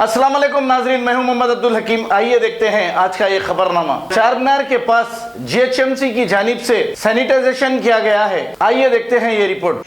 अस्सलाम वालेकुम नाजरीन, मैं हूं मोहम्मद अब्दुल हकीम। आइए देखते हैं आज का ये खबरनामा। चारमीनार के पास GHMC की जानिब से सैनिटाइजेशन किया गया है। आइए देखते हैं ये रिपोर्ट।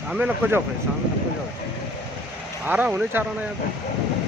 सामने नको जाओ भाई, सामने नको जाओ। आ रहा हूँ, नहीं चाह रहा ना यहाँ पे।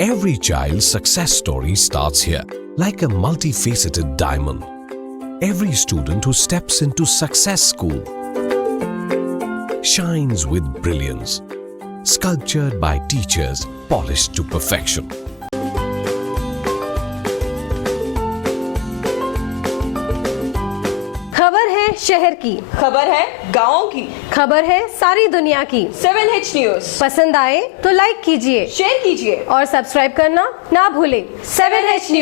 Every child's success story starts here, like a multifaceted diamond. Every student who steps into Success School shines with brilliance, sculptured by teachers polished to perfection. खबर है शहर की, खबर है गाँव की, खबर है सारी दुनिया की। 7H न्यूज पसंद आए तो लाइक कीजिए, शेयर कीजिए और सब्सक्राइब करना ना भूलें। 7H news.